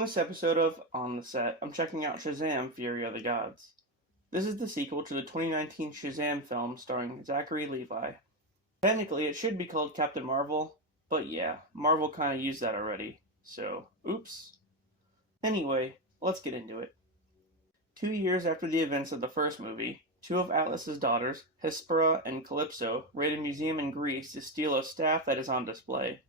On this episode of On the Set, I'm checking out Shazam! Fury of the Gods. This is the sequel to the 2019 Shazam film starring Zachary Levi. Technically, it should be called Captain Marvel, but yeah, Marvel kinda used that already, so oops. Anyway, let's get into it. 2 years after the events of the first movie, two of Atlas's daughters, Hespera and Calypso, raid a museum in Greece to steal a staff that is on display.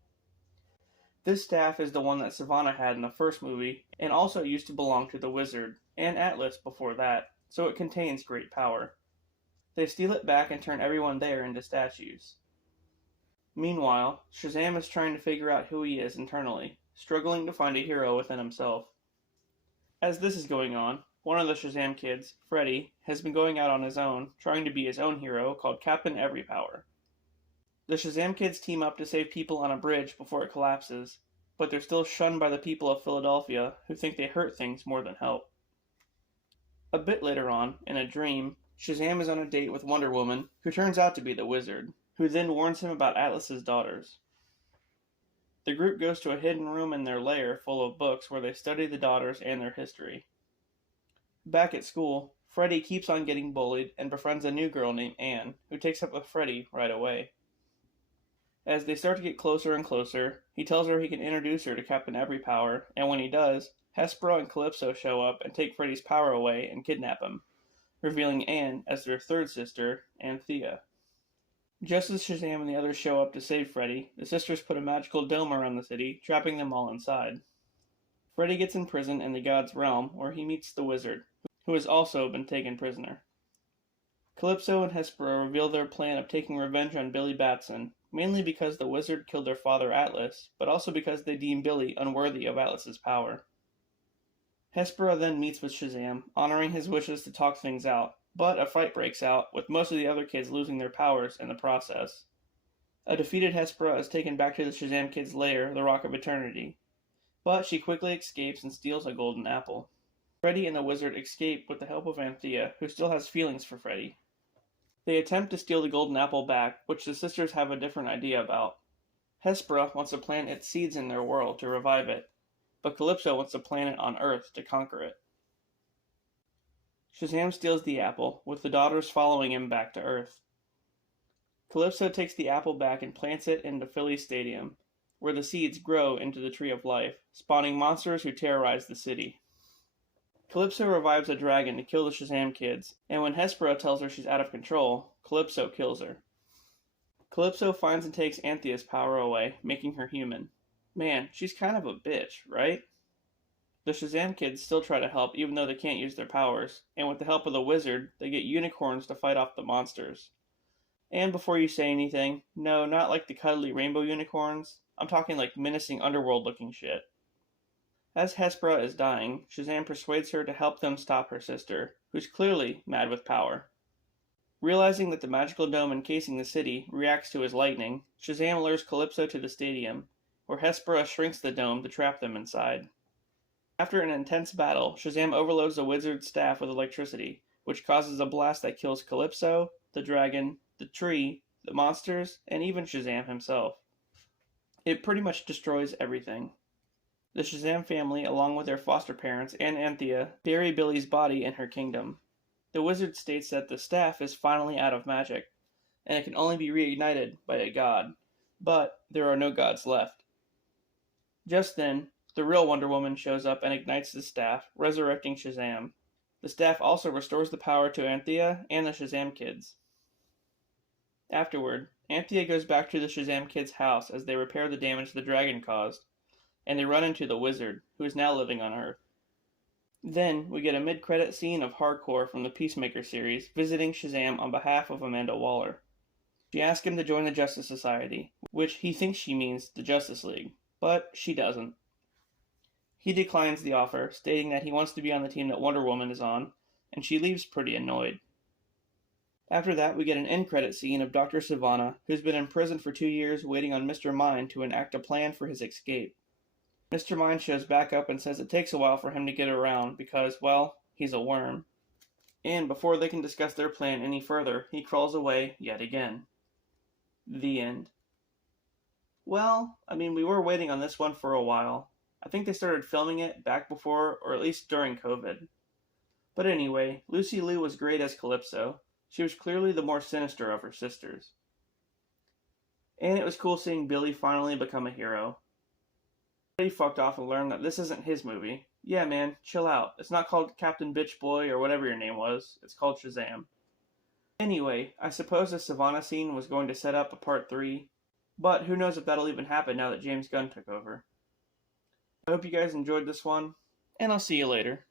This staff is the one that Sivana had in the first movie, and also used to belong to the Wizard, and Atlas before that, so it contains great power. They steal it back and turn everyone there into statues. Meanwhile, Shazam is trying to figure out who he is internally, struggling to find a hero within himself. As this is going on, one of the Shazam kids, Freddy, has been going out on his own, trying to be his own hero called Captain Everypower. The Shazam kids team up to save people on a bridge before it collapses, but they're still shunned by the people of Philadelphia, who think they hurt things more than help. A bit later on, in a dream, Shazam is on a date with Wonder Woman, who turns out to be the Wizard, who then warns him about Atlas's daughters. The group goes to a hidden room in their lair full of books where they study the daughters and their history. Back at school, Freddy keeps on getting bullied and befriends a new girl named Anne, who takes up with Freddy right away. As they start to get closer and closer, he tells her he can introduce her to Captain Everypower, and when he does, Hespera and Calypso show up and take Freddy's power away and kidnap him, revealing Anne as their third sister, Anthea. Just as Shazam and the others show up to save Freddy, the sisters put a magical dome around the city, trapping them all inside. Freddy gets imprisoned in the God's realm, where he meets the Wizard, who has also been taken prisoner. Calypso and Hespera reveal their plan of taking revenge on Billy Batson, mainly because the Wizard killed their father Atlas, but also because they deem Billy unworthy of Atlas's power. Hespera then meets with Shazam, honoring his wishes to talk things out, but a fight breaks out, with most of the other kids losing their powers in the process. A defeated Hespera is taken back to the Shazam kids' lair, the Rock of Eternity, but she quickly escapes and steals a golden apple. Freddy and the Wizard escape with the help of Anthea, who still has feelings for Freddy. They attempt to steal the golden apple back, which the sisters have a different idea about. Hespera wants to plant its seeds in their world to revive it, but Calypso wants to plant it on Earth to conquer it. Shazam steals the apple, with the daughters following him back to Earth. Calypso takes the apple back and plants it into Philly Stadium, where the seeds grow into the Tree of Life, spawning monsters who terrorize the city. Calypso revives a dragon to kill the Shazam kids, and when Hespera tells her she's out of control, Calypso kills her. Calypso finds and takes Anthea's power away, making her human. Man, she's kind of a bitch, right? The Shazam kids still try to help even though they can't use their powers, and with the help of the Wizard, they get unicorns to fight off the monsters. And before you say anything, no, not like the cuddly rainbow unicorns, I'm talking like menacing underworld looking shit. As Hespera is dying, Shazam persuades her to help them stop her sister, who's clearly mad with power. Realizing that the magical dome encasing the city reacts to his lightning, Shazam lures Calypso to the stadium, where Hespera shrinks the dome to trap them inside. After an intense battle, Shazam overloads the Wizard's staff with electricity, which causes a blast that kills Calypso, the dragon, the tree, the monsters, and even Shazam himself. It pretty much destroys everything. The Shazam family, along with their foster parents and Anthea, bury Billy's body in her kingdom. The Wizard states that the staff is finally out of magic, and it can only be reignited by a god, but there are no gods left. Just then, the real Wonder Woman shows up and ignites the staff, resurrecting Shazam. The staff also restores the power to Anthea and the Shazam kids. Afterward, Anthea goes back to the Shazam kids' house as they repair the damage the dragon caused, and they run into the Wizard, who is now living on Earth. Then, we get a mid-credit scene of Hardcore from the Peacemaker series visiting Shazam on behalf of Amanda Waller. She asks him to join the Justice Society, which he thinks she means the Justice League, but she doesn't. He declines the offer, stating that he wants to be on the team that Wonder Woman is on, and she leaves pretty annoyed. After that, we get an end-credit scene of Dr. Sivana, who's been in prison for 2 years waiting on Mr. Mind to enact a plan for his escape. Mr. Mind shows back up and says it takes a while for him to get around because, well, he's a worm. And before they can discuss their plan any further, he crawls away yet again. The end. Well, we were waiting on this one for a while. I think they started filming it back before, or at least during COVID. But anyway, Lucy Liu was great as Calypso. She was clearly the more sinister of her sisters. And it was cool seeing Billy finally become a hero. He fucked off and learned that this isn't his movie. Yeah, man, chill out. It's not called Captain Bitch Boy or whatever your name was. It's called Shazam. Anyway, I suppose the Savannah scene was going to set up a part 3, but who knows if that'll even happen now that James Gunn took over. I hope you guys enjoyed this one, and I'll see you later.